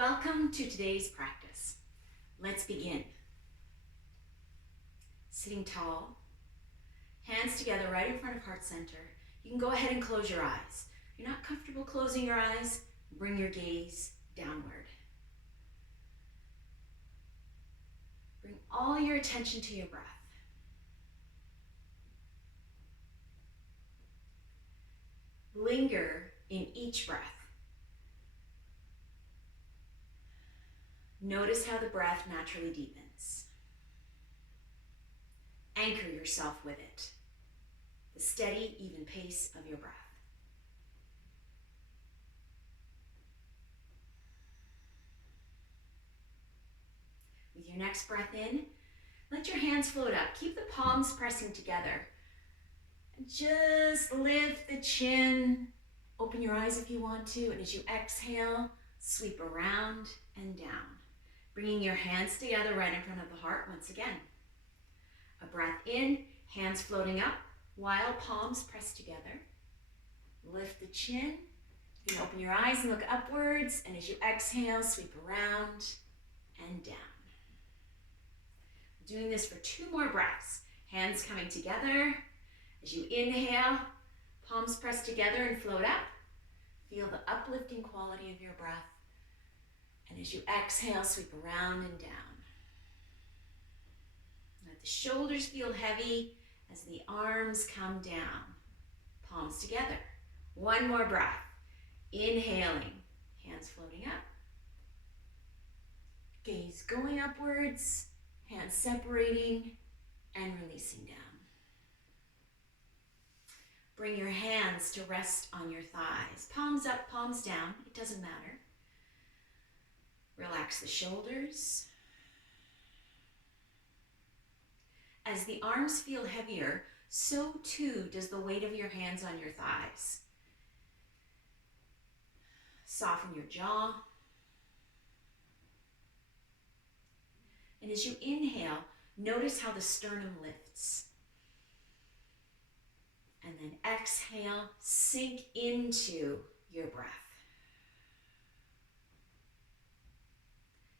Welcome to today's practice. Let's begin. Sitting tall, hands together right in front of heart center. You can go ahead and close your eyes. If you're not comfortable closing your eyes, bring your gaze downward. Bring all your attention to your breath. Linger in each breath. Notice how the breath naturally deepens. Anchor yourself with it, the steady, even pace of your breath. With your next breath in, let your hands float up. Keep the palms pressing together. Just lift the chin. Open your eyes if you want to. And as you exhale, sweep around and down. Bringing your hands together right in front of the heart once again. A breath in, hands floating up while palms pressed together. Lift the chin. You can open your eyes and look upwards. And as you exhale, sweep around and down. Doing this for 2 more breaths. Hands coming together. As you inhale, palms pressed together and float up. Feel the uplifting quality of your breath. And as you exhale, sweep around and down. Let the shoulders feel heavy as the arms come down. Palms together. 1 more breath. Inhaling, hands floating up. Gaze going upwards, hands separating and releasing down. Bring your hands to rest on your thighs. Palms up, palms down, it doesn't matter. Relax the shoulders. As the arms feel heavier, so too does the weight of your hands on your thighs. Soften your jaw. And as you inhale, notice how the sternum lifts. And then exhale, sink into your breath.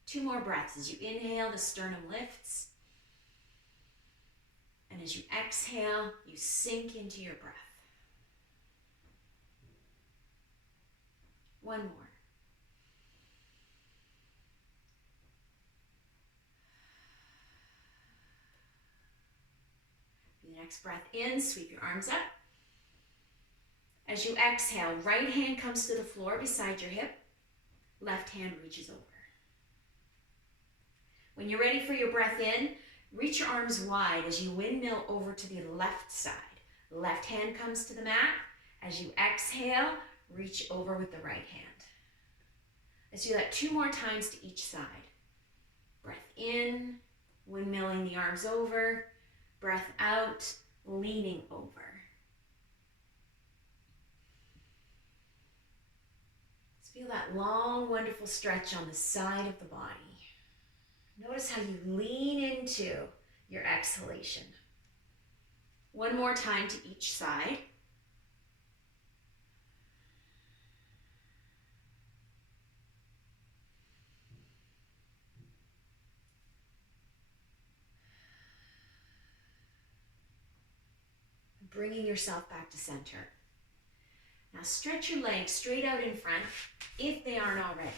2 more breaths. As you inhale, the sternum lifts. And as you exhale, you sink into your breath. 1 more. The next breath in, sweep your arms up. As you exhale, right hand comes to the floor beside your hip. Left hand reaches over. When you're ready for your breath in, reach your arms wide as you windmill over to the left side. Left hand comes to the mat. As you exhale, reach over with the right hand. Let's do that 2 more times to each side. Breath in, windmilling the arms over. Breath out, leaning over. Let's feel that long, wonderful stretch on the side of the body. Notice how you lean into your exhalation. 1 more time to each side. Bringing yourself back to center. Now stretch your legs straight out in front if they aren't already.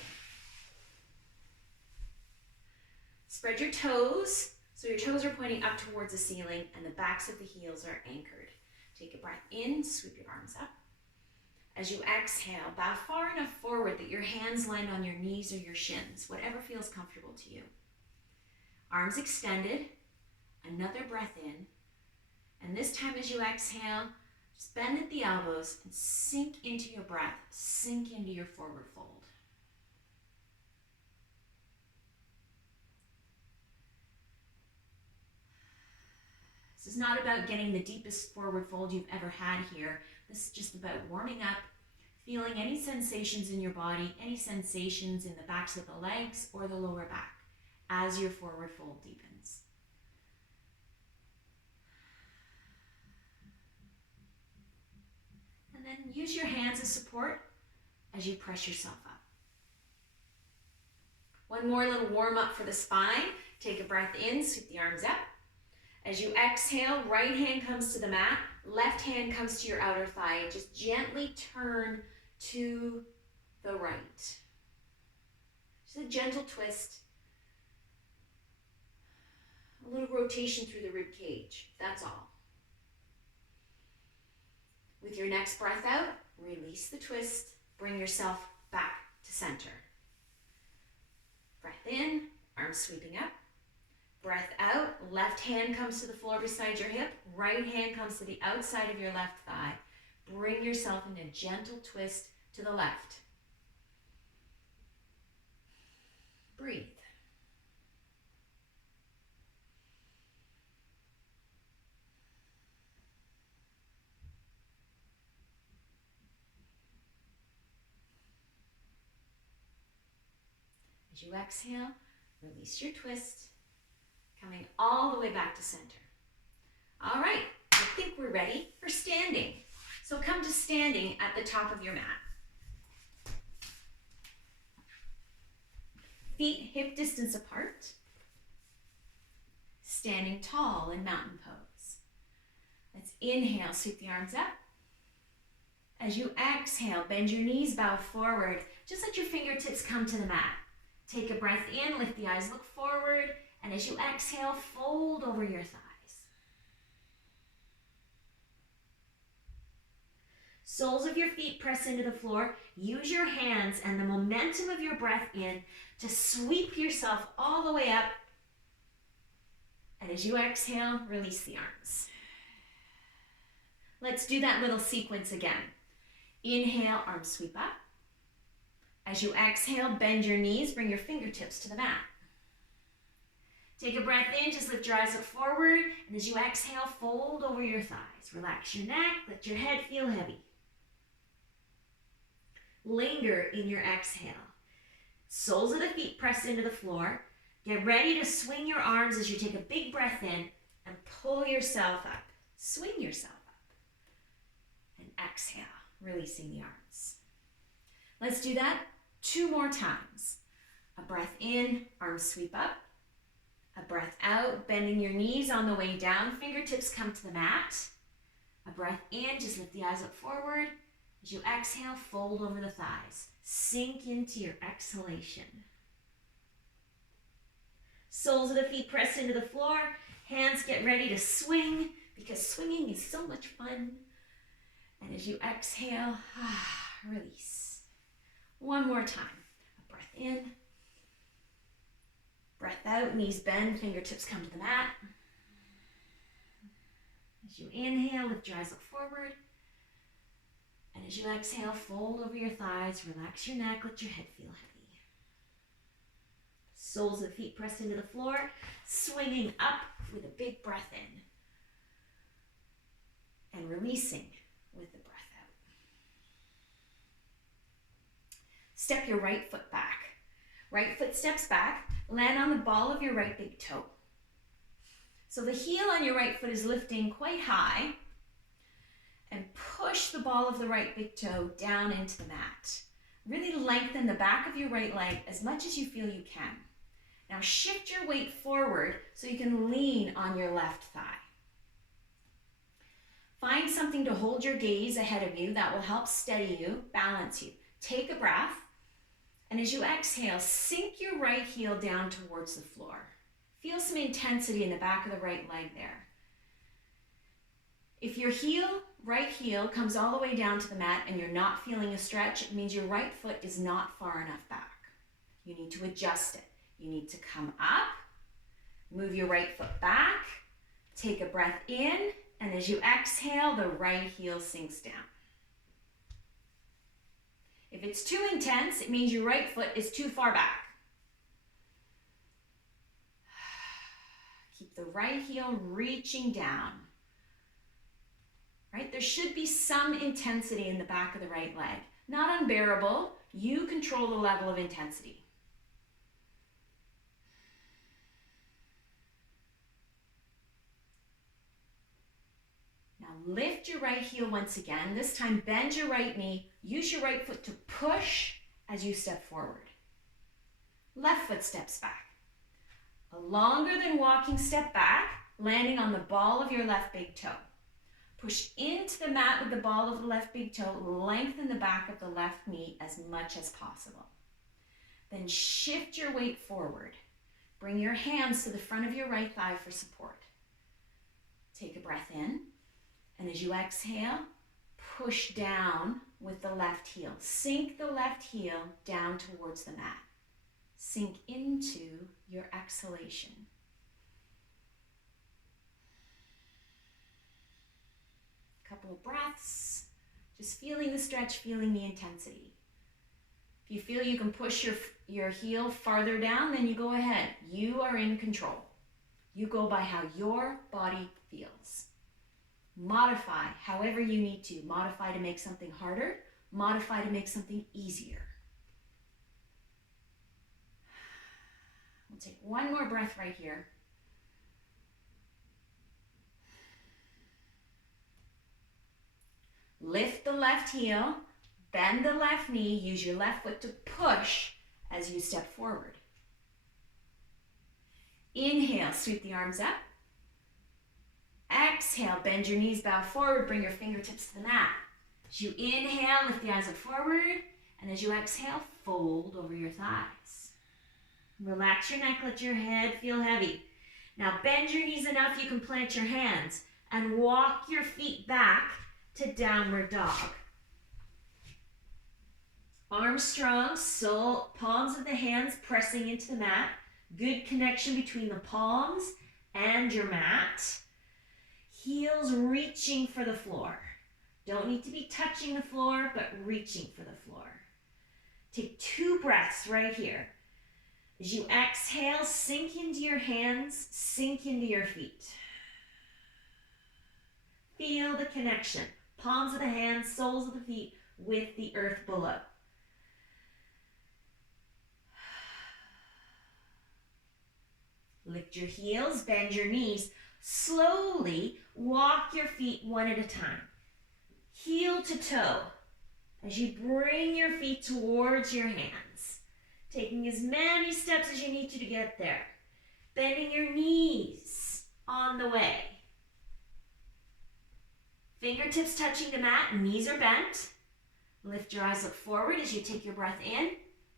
Spread your toes, so your toes are pointing up towards the ceiling and the backs of the heels are anchored. Take a breath in, sweep your arms up. As you exhale, bow far enough forward that your hands land on your knees or your shins, whatever feels comfortable to you. Arms extended, another breath in, and this time as you exhale, just bend at the elbows and sink into your breath, sink into your forward fold. This is not about getting the deepest forward fold you've ever had here. This is just about warming up, feeling any sensations in your body, any sensations in the backs of the legs or the lower back as your forward fold deepens. And then use your hands as support as you press yourself up. One more little warm up for the spine. Take a breath in, sweep the arms up. As you exhale, right hand comes to the mat, left hand comes to your outer thigh. Just gently turn to the right. Just a gentle twist. A little rotation through the rib cage, that's all. With your next breath out, release the twist, bring yourself back to center. Breath in, arms sweeping up. Breath out, left hand comes to the floor beside your hip, right hand comes to the outside of your left thigh. Bring yourself in a gentle twist to the left. Breathe. As you exhale, release your twist, coming all the way back to center. All right, I think we're ready for standing. So come to standing at the top of your mat. Feet hip distance apart. Standing tall in mountain pose. Let's inhale, sweep the arms up. As you exhale, bend your knees, bow forward. Just let your fingertips come to the mat. Take a breath in, lift the eyes, look forward, and as you exhale, fold over your thighs. Soles of your feet press into the floor. Use your hands and the momentum of your breath in to sweep yourself all the way up. And as you exhale, release the arms. Let's do that little sequence again. Inhale, arms sweep up. As you exhale, bend your knees, bring your fingertips to the mat. Take a breath in, just lift your eyes, look forward, and as you exhale, fold over your thighs. Relax your neck, let your head feel heavy. Linger in your exhale. Soles of the feet press into the floor. Get ready to swing your arms as you take a big breath in and pull yourself up. Swing yourself up. And exhale, releasing the arms. Let's do that 2 more times. A breath in, arms sweep up. A breath out, bending your knees on the way down, fingertips come to the mat. A breath in, just lift the eyes up forward. As you exhale, fold over the thighs. Sink into your exhalation. Soles of the feet press into the floor. Hands get ready to swing because swinging is so much fun. And as you exhale, release. One more time. A breath in. Breath out, knees bend, fingertips come to the mat. As you inhale, lift your eyes, look forward. And as you exhale, fold over your thighs, relax your neck, let your head feel heavy. Soles of the feet press into the floor, swinging up with a big breath in. And releasing with the breath out. Step your right foot back. Right foot steps back, land on the ball of your right big toe. So the heel on your right foot is lifting quite high, and push the ball of the right big toe down into the mat. Really lengthen the back of your right leg as much as you feel you can. Now shift your weight forward so you can lean on your left thigh. Find something to hold your gaze ahead of you that will help steady you, balance you. Take a breath. And as you exhale, sink your right heel down towards the floor. Feel some intensity in the back of the right leg there. If your right heel comes all the way down to the mat and you're not feeling a stretch, it means your right foot is not far enough back. You need to adjust it. You need to come up, move your right foot back, take a breath in, and as you exhale, the right heel sinks down. If it's too intense, it means your right foot is too far back. Keep the right heel reaching down. Right? There should be some intensity in the back of the right leg. Not unbearable. You control the level of intensity. Now lift your right heel once again. This time bend your right knee. Use your right foot to push as you step forward. Left foot steps back. A longer than walking step back, landing on the ball of your left big toe. Push into the mat with the ball of the left big toe. Lengthen the back of the left knee as much as possible. Then shift your weight forward. Bring your hands to the front of your right thigh for support. Take a breath in, and as you exhale, push down with the left heel. Sink the left heel down towards the mat. Sink into your exhalation. Couple of breaths, just feeling the stretch, feeling the intensity. If you feel you can push your heel farther down, then you go ahead. You are in control. You go by how your body feels. Modify however you need to. Modify to make something harder. Modify to make something easier. We'll take one more breath right here. Lift the left heel, bend the left knee, use your left foot to push as you step forward. Inhale, sweep the arms up. Exhale, bend your knees, bow forward, bring your fingertips to the mat. As you inhale, lift the eyes up forward, and as you exhale, fold over your thighs. Relax your neck, let your head feel heavy. Now bend your knees enough you can plant your hands and walk your feet back to downward dog. Arms strong, palms of the hands pressing into the mat. Good connection between the palms and your mat. Heels reaching for the floor. Don't need to be touching the floor, but reaching for the floor. Take 2 breaths right here. As you exhale, sink into your hands, sink into your feet. Feel the connection. Palms of the hands, soles of the feet with the earth below. Lift your heels, bend your knees. Slowly walk your feet one at a time. Heel to toe as you bring your feet towards your hands. Taking as many steps as you need to get there. Bending your knees on the way. Fingertips touching the mat, knees are bent. Lift your eyes, look forward as you take your breath in.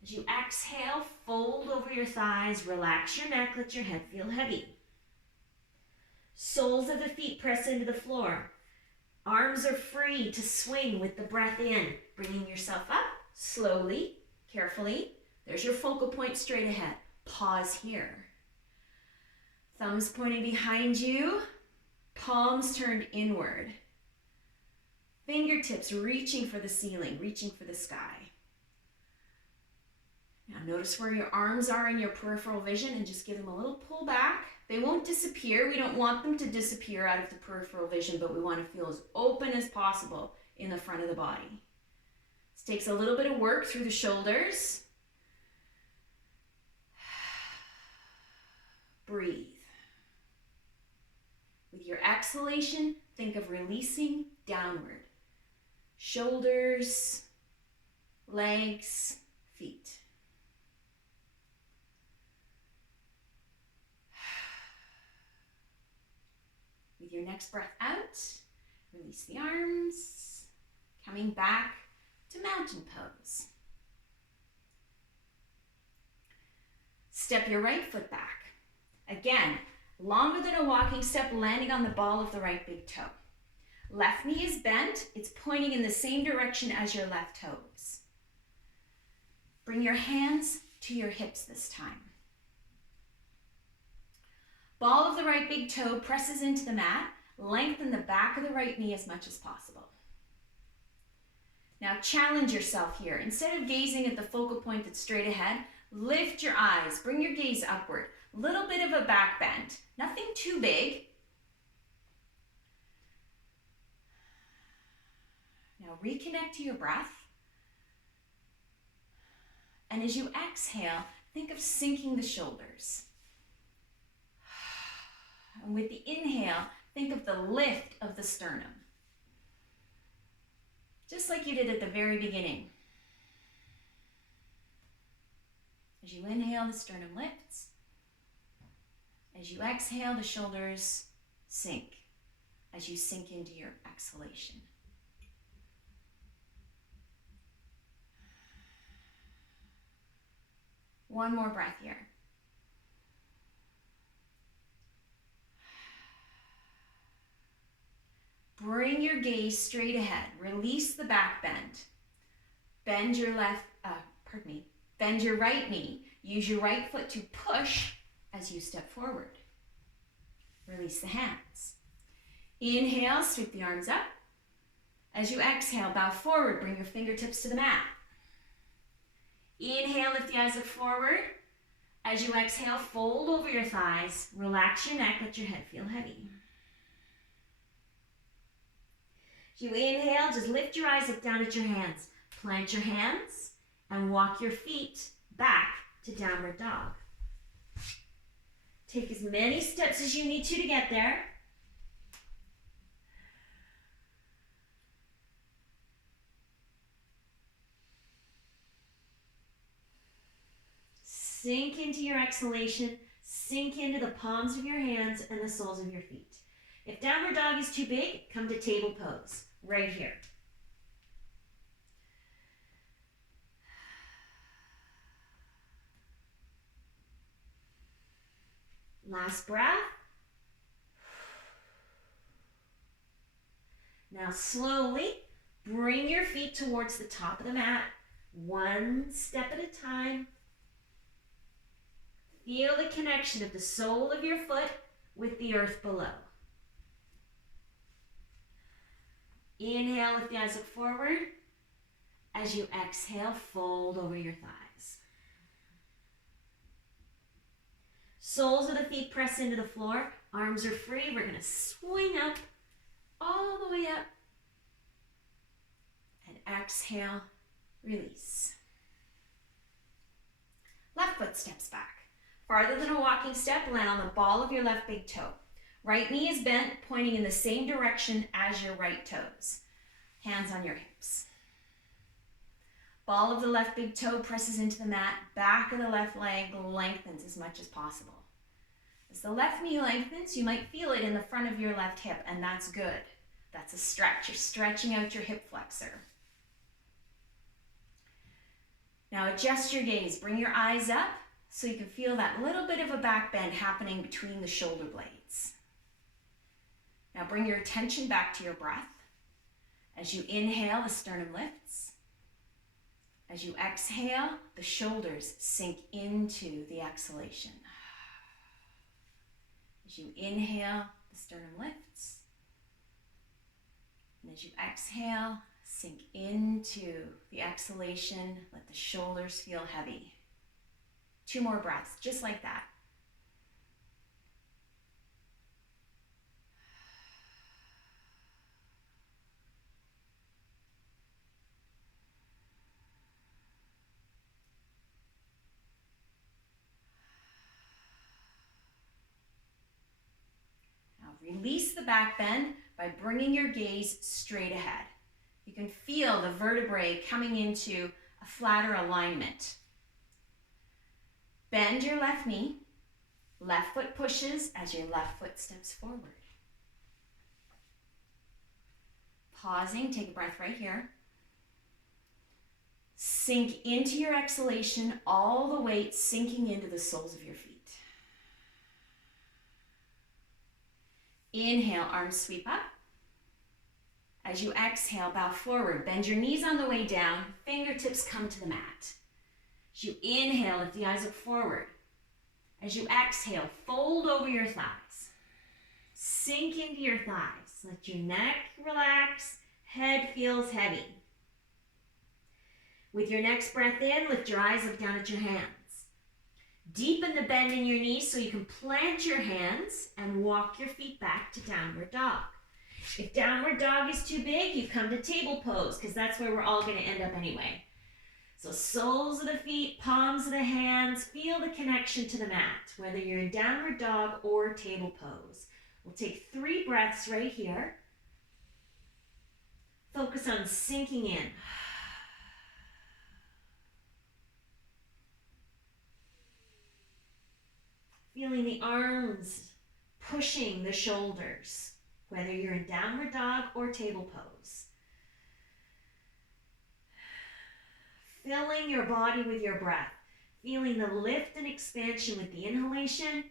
As you exhale, fold over your thighs, relax your neck, let your head feel heavy. Soles of the feet press into the floor. Arms are free to swing with the breath in, bringing yourself up slowly, carefully. There's your focal point straight ahead. Pause here. Thumbs pointing behind you, palms turned inward. Fingertips reaching for the ceiling, reaching for the sky. Now notice where your arms are in your peripheral vision and just give them a little pull back. They won't disappear. We don't want them to disappear out of the peripheral vision, but we want to feel as open as possible in the front of the body. This takes a little bit of work through the shoulders. Breathe. With your exhalation, think of releasing downward. Shoulders, legs, feet. With your next breath out, release the arms, coming back to mountain pose. Step your right foot back. Again, longer than a walking step, landing on the ball of the right big toe. Left knee is bent. It's pointing in the same direction as your left toes. Bring your hands to your hips this time. Ball of the right big toe presses into the mat. Lengthen the back of the right knee as much as possible. Now challenge yourself here. Instead of gazing at the focal point that's straight ahead, lift your eyes. Bring your gaze upward. Little bit of a back bend. Nothing too big. Now reconnect to your breath. And as you exhale, think of sinking the shoulders. And with the inhale, think of the lift of the sternum. Just like you did at the very beginning. As you inhale, the sternum lifts. As you exhale, the shoulders sink as you sink into your exhalation. One more breath here. Bring your gaze straight ahead. Release the back bend. Bend your bend your right knee. Use your right foot to push as you step forward. Release the hands. Inhale, sweep the arms up. As you exhale, bow forward, bring your fingertips to the mat. Inhale, lift the eyes, look forward. As you exhale, fold over your thighs, relax your neck, let your head feel heavy. As you inhale, just lift your eyes, look down at your hands. Plant your hands and walk your feet back to downward dog. Take as many steps as you need to get there. Sink into your exhalation. Sink into the palms of your hands and the soles of your feet. If downward dog is too big, come to table pose, right here. Last breath. Now slowly bring your feet towards the top of the mat, one step at a time. Feel the connection of the sole of your foot with the earth below. Inhale, lift the eyes, look forward. As you exhale, fold over your thighs. Soles of the feet press into the floor. Arms are free. We're going to swing up, all the way up. And exhale, release. Left foot steps back. Farther than a walking step, land on the ball of your left big toe. Right knee is bent, pointing in the same direction as your right toes. Hands on your hips. Ball of the left big toe presses into the mat. Back of the left leg lengthens as much as possible. As the left knee lengthens, you might feel it in the front of your left hip, and that's good. That's a stretch. You're stretching out your hip flexor. Now adjust your gaze. Bring your eyes up so you can feel that little bit of a back bend happening between the shoulder blades. Now bring your attention back to your breath. As you inhale, the sternum lifts. As you exhale, the shoulders sink into the exhalation. As you inhale, the sternum lifts. And as you exhale, sink into the exhalation. Let the shoulders feel heavy. 2 more breaths, just like that. Release the back bend by bringing your gaze straight ahead. You can feel the vertebrae coming into a flatter alignment. Bend your left knee. Left foot pushes as your left foot steps forward. Pausing, take a breath right here. Sink into your exhalation, all the weight sinking into the soles of your feet. Inhale, arms sweep up. As you exhale, bow forward. Bend your knees on the way down. Fingertips come to the mat. As you inhale, lift the eyes, look forward. As you exhale, fold over your thighs. Sink into your thighs. Let your neck relax. Head feels heavy. With your next breath in, lift your eyes, look down at your hands. Deepen the bend in your knees so you can plant your hands and walk your feet back to downward dog. If downward dog is too big, you come to table pose because that's where we're all going to end up anyway. So soles of the feet, palms of the hands, feel the connection to the mat, whether you're in downward dog or table pose. We'll take 3 breaths right here. Focus on sinking in. Feeling the arms pushing the shoulders, whether you're in downward dog or table pose. Filling your body with your breath, feeling the lift and expansion with the inhalation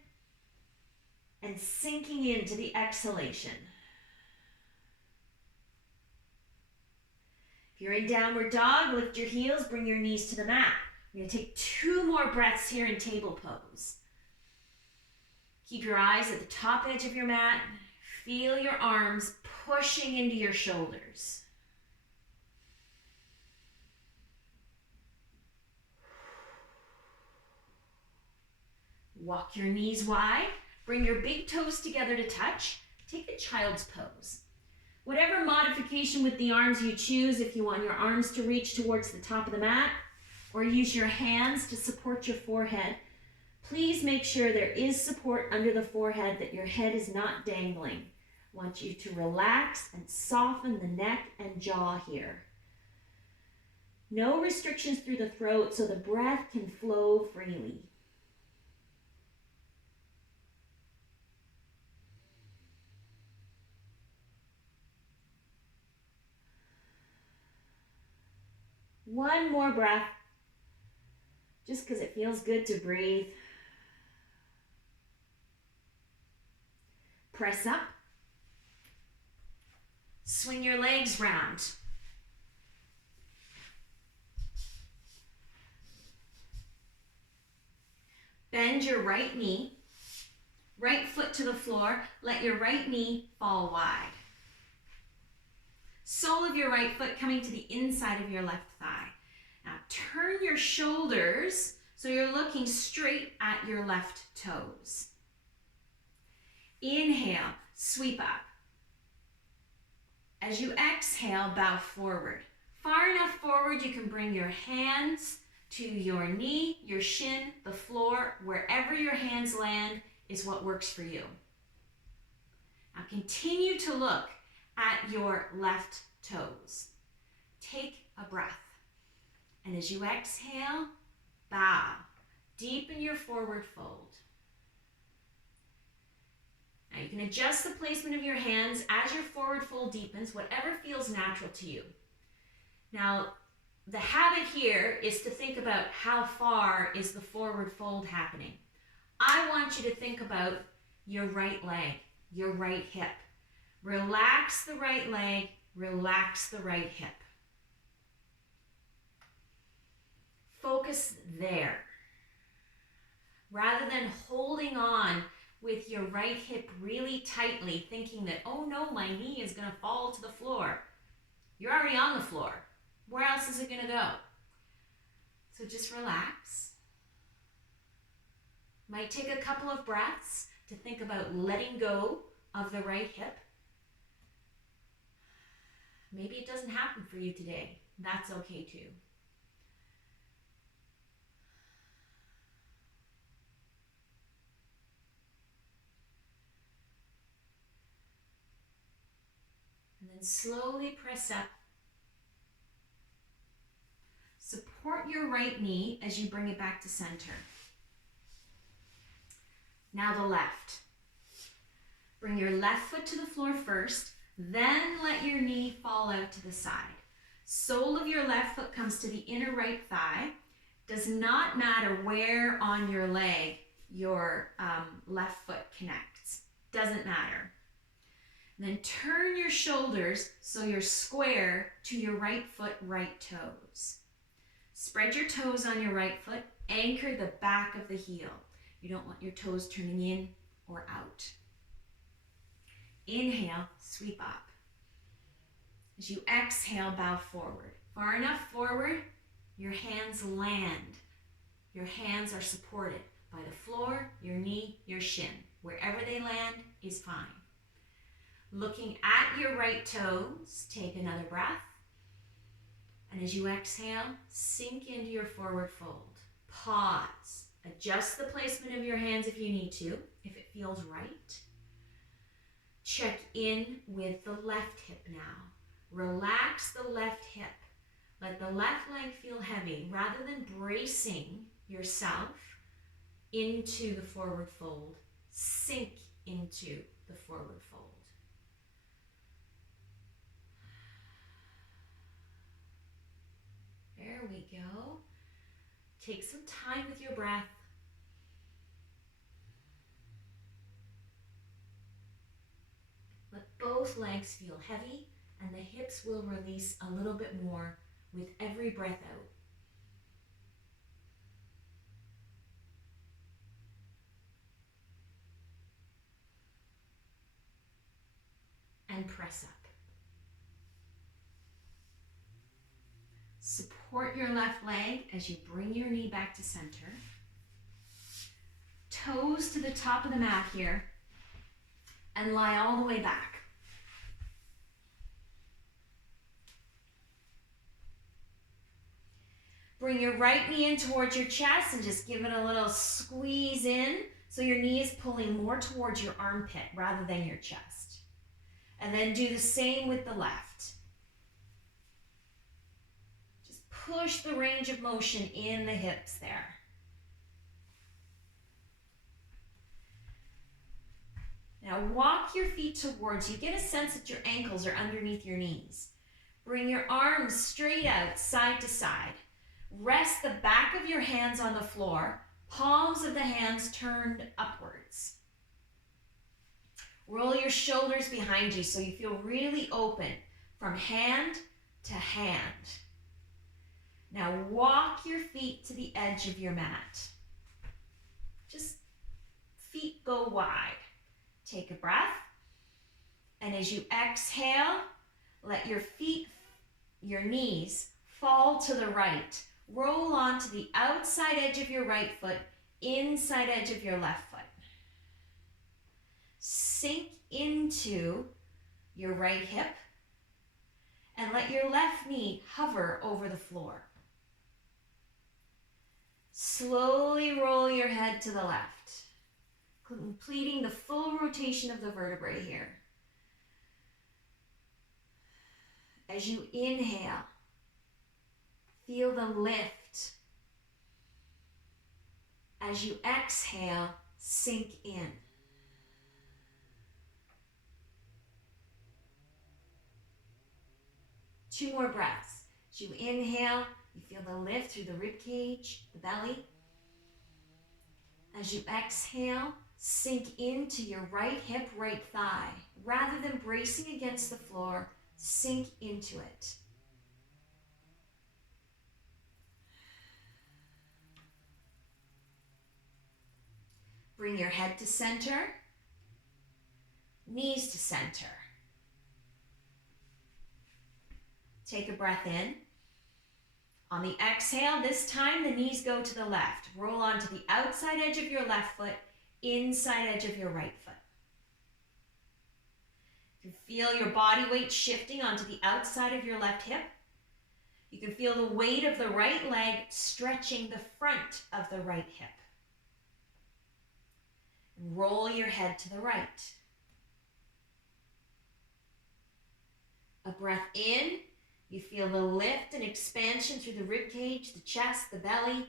and sinking into the exhalation. If you're in downward dog, lift your heels, bring your knees to the mat. We're going to take 2 more breaths here in table pose. Keep your eyes at the top edge of your mat. Feel your arms pushing into your shoulders. Walk your knees wide. Bring your big toes together to touch. Take a child's pose. Whatever modification with the arms you choose, if you want your arms to reach towards the top of the mat or use your hands to support your forehead, please make sure there is support under the forehead, that your head is not dangling. I want you to relax and soften the neck and jaw here. No restrictions through the throat so the breath can flow freely. One more breath, just because it feels good to breathe. Press up. Swing your legs round. Bend your right knee. Right foot to the floor. Let your right knee fall wide. Sole of your right foot coming to the inside of your left thigh. Now turn your shoulders so you're looking straight at your left toes. Inhale, sweep up. As you exhale, bow forward. Far enough forward you can bring your hands to your knee, your shin, the floor. Wherever your hands land is what works for you. Now continue to look at your left toes. Take a breath. And as you exhale, bow. Deepen your forward fold. Now you can adjust the placement of your hands as your forward fold deepens, whatever feels natural to you. Now, the habit here is to think about how far is the forward fold happening. I want you to think about your right leg, your right hip. Relax the right leg, relax the right hip. Focus there. Rather than holding on with your right hip really tightly, thinking that, oh no, my knee is going to fall to the floor. You're already on the floor. Where else is it going to go? So just relax. Might take a couple of breaths to think about letting go of the right hip. Maybe it doesn't happen for you today. That's okay too. And then slowly press up. Support your right knee as you bring it back to center. Now the left. Bring your left foot to the floor first, then let your knee fall out to the side. Sole of your left foot comes to the inner right thigh. Does not matter where on your leg your left foot connects. Doesn't matter. And then turn your shoulders so you're square to your right foot, right toes. Spread your toes on your right foot. Anchor the back of the heel. You don't want your toes turning in or out. Inhale, sweep up. As you exhale, bow forward. Far enough forward, your hands land. Your hands are supported by the floor, your knee, your shin. Wherever they land is fine. Looking at your right toes, take another breath. And as you exhale, sink into your forward fold. Pause. Adjust the placement of your hands if you need to, if it feels right. Check in with the left hip now. Relax the left hip. Let the left leg feel heavy. Rather than bracing yourself into the forward fold. Sink into the forward fold. There we go. Take some time with your breath. Let both legs feel heavy, and the hips will release a little bit more with every breath out. And press up. Support your left leg as you bring your knee back to center. Toes to the top of the mat here, and lie all the way back. Bring your right knee in towards your chest and just give it a little squeeze in so your knee is pulling more towards your armpit rather than your chest. And then do the same with the left. Just push the range of motion in the hips there. Now walk your feet towards you. Get a sense that your ankles are underneath your knees. Bring your arms straight out, side to side. Rest the back of your hands on the floor, palms of the hands turned upwards. Roll your shoulders behind you so you feel really open from hand to hand. Now walk your feet to the edge of your mat. Just feet go wide. Take a breath, and as you exhale, let your feet, your knees fall to the right. Roll onto the outside edge of your right foot, inside edge of your left foot. Sink into your right hip, and let your left knee hover over the floor. Slowly roll your head to the left, completing the full rotation of the vertebrae here. As you inhale, feel the lift. As you exhale, sink in. Two more breaths. As you inhale, you feel the lift through the rib cage, the belly. As you exhale, sink into your right hip, right thigh. Rather than bracing against the floor, sink into it. Bring your head to center, knees to center. Take a breath in. On the exhale, this time the knees go to the left. Roll onto the outside edge of your left foot, inside edge of your right foot. You can feel your body weight shifting onto the outside of your left hip. You can feel the weight of the right leg stretching the front of the right hip. Roll your head to the right. A breath in. You feel the lift and expansion through the rib cage, the chest, the belly.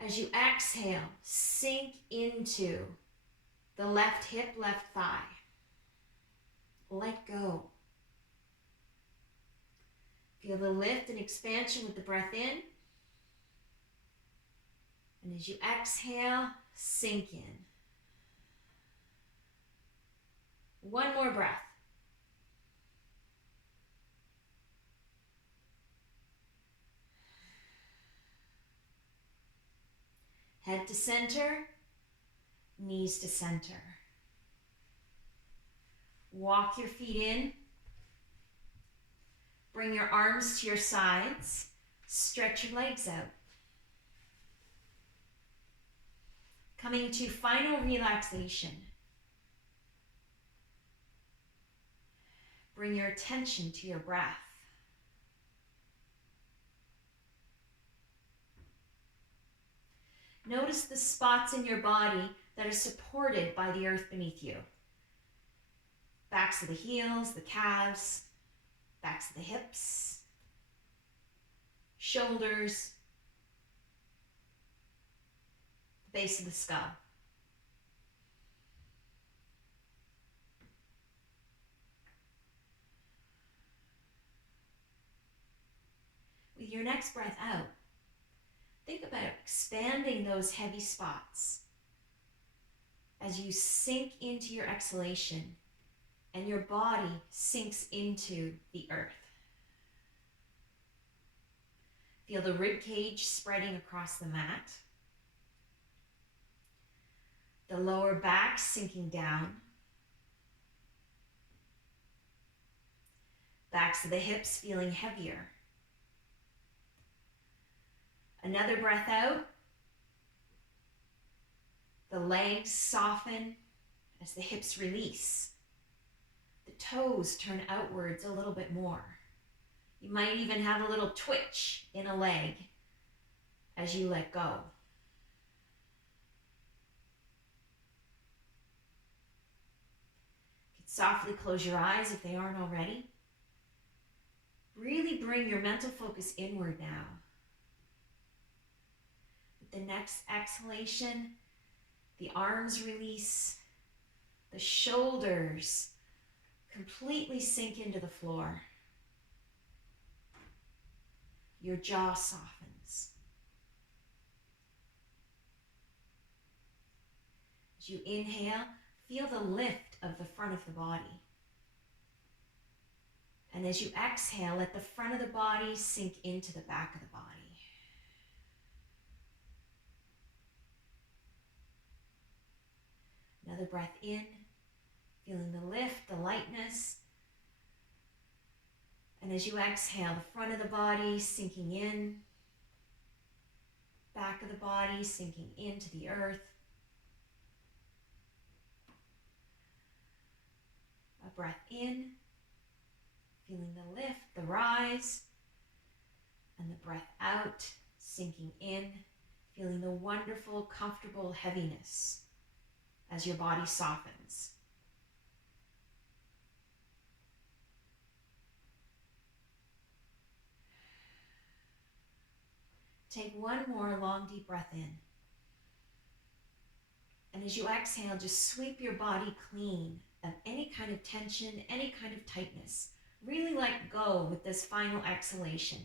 As you exhale, sink into the left hip, left thigh. Let go. Feel the lift and expansion with the breath in. And as you exhale, sink in. One more breath. Head to center, knees to center. Walk your feet in. Bring your arms to your sides. Stretch your legs out. Coming to final relaxation. Bring your attention to your breath. Notice the spots in your body that are supported by the earth beneath you. Backs of the heels, the calves, backs of the hips, shoulders. base of the skull. With your next breath out, think about expanding those heavy spots as you sink into your exhalation and your body sinks into the earth. Feel the rib cage spreading across the mat, the lower back sinking down, backs of the hips feeling heavier. Another breath out. The legs soften as the hips release. The toes turn outwards a little bit more. You might even have a little twitch in a leg as you let go. You can softly close your eyes if they aren't already. Really bring your mental focus inward now. With the next exhalation, the arms release, the shoulders completely sink into the floor. Your jaw softens. As you inhale, feel the lift of the front of the body. And as you exhale, let the front of the body sink into the back of the body. Another breath in, feeling the lift, the lightness. And as you exhale, the front of the body sinking in, back of the body sinking into the earth. A breath in, feeling the lift, the rise, and the breath out, sinking in, feeling the wonderful, comfortable heaviness as your body softens. Take one more long, deep breath in. And as you exhale, just sweep your body clean of any kind of tension, any kind of tightness. Really let go with this final exhalation.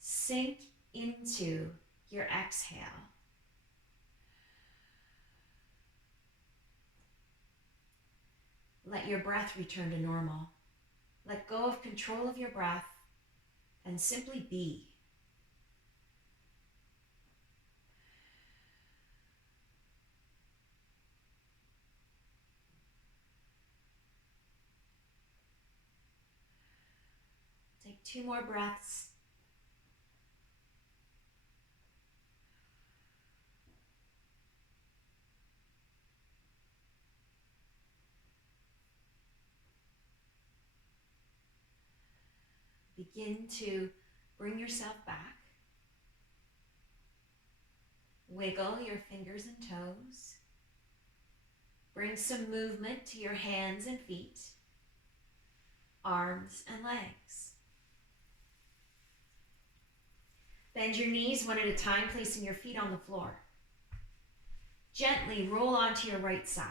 Sink into your exhale. Let your breath return to normal. Let go of control of your breath and simply be. Take 2 more breaths. Begin to bring yourself back. Wiggle your fingers and toes. Bring some movement to your hands and feet, arms and legs. Bend your knees one at a time, placing your feet on the floor. Gently roll onto your right side.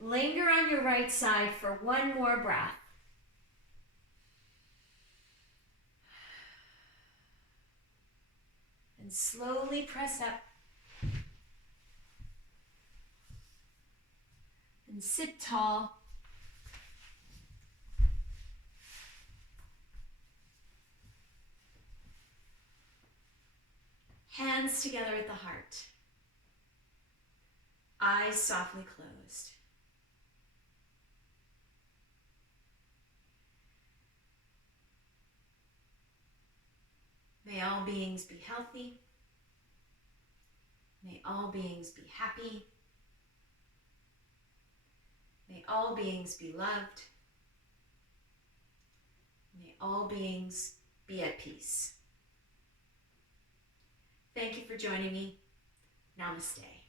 Linger on your right side for 1 more breath. And slowly press up and sit tall. Hands together at the heart. Eyes softly closed. May all beings be healthy. May all beings be happy. May all beings be loved. May all beings be at peace. Thank you for joining me. Namaste.